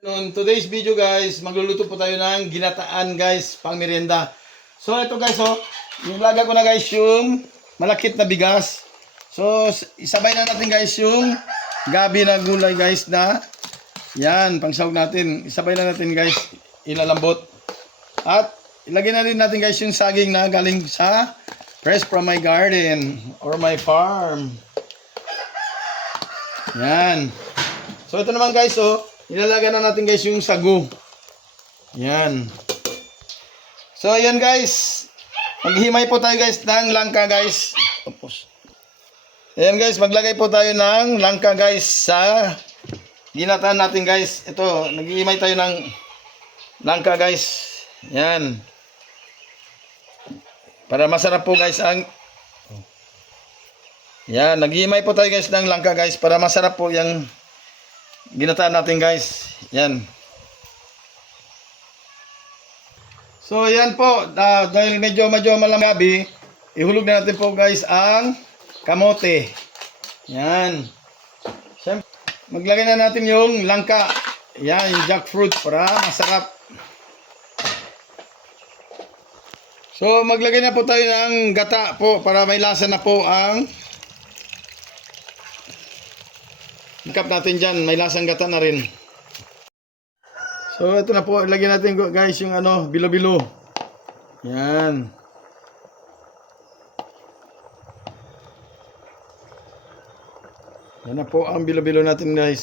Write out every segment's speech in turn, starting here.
On today's video guys, magluluto po tayo ng ginataan guys, pang merienda. So ito guys, nilaga ko na guys yung malakit na bigas. So isabay na natin guys yung gabi na gulay guys na yan, pang sahog natin. Isabay na natin guys, ilalambot. At ilagay na rin natin guys yung saging na galing sa fresh from my garden or my farm. Yan. So ito naman guys, ilalagay na natin guys yung sagu. Yan. So ayan guys. Maghimay po tayo guys ng langka guys. Tapos. Ayan guys, maglagay po tayo ng langka guys sa ginataan natin guys. Ito, naghihimay tayo ng langka guys. Yan. Para masarap po guys ang yan, naghihimay po tayo guys ng langka guys para masarap po yung ginataan natin guys. Yan. So yan po, dahil medyo malang gabi, ihulog na natin po guys ang kamote. Yan. Siyempre, maglagay na natin yung langka. Yan, yung jackfruit para masarap. So maglagay na po tayo ng gata po para may lasa na po ang ikap natin dyan, may lasang gata na rin. So ito na po, lagyan natin guys yung bilo-bilo. Yan. Yan na po ang bilo-bilo natin guys.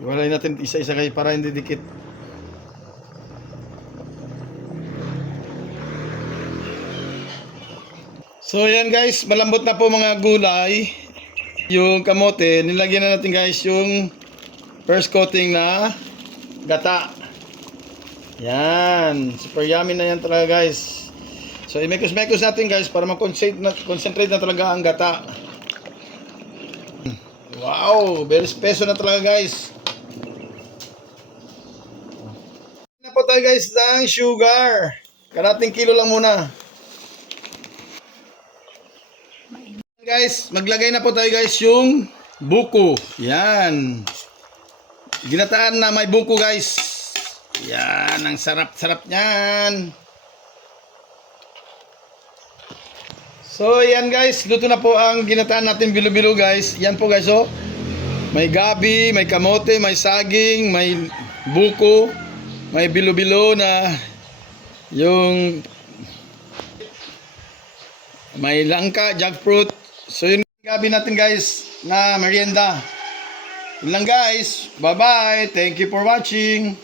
Iwalay natin isa-isa guys para hindi dikit. So yan guys, malambot na po mga gulay. Yung kamote, nilagyan na natin guys yung first coating na gata. Yan, super yummy na yan talaga guys. So imekos-mekos natin guys para mag-concentrate na talaga ang gata. Wow, very special na talaga guys. Na po tayo guys ng sugar. Kalating kilo lang muna. Guys, maglagay na po tayo guys yung buko. Yan. Ginataan na may buko guys. Yan, ang sarap-sarap niyan. So, yan guys, luto na po ang ginataan natin bilo-bilo guys. Yan po guys, may gabi, may kamote, may saging, may buko, may bilo-bilo na yung may langka, jackfruit. So yun gabi natin guys na merienda. Yun lang guys. Bye bye. Thank you for watching.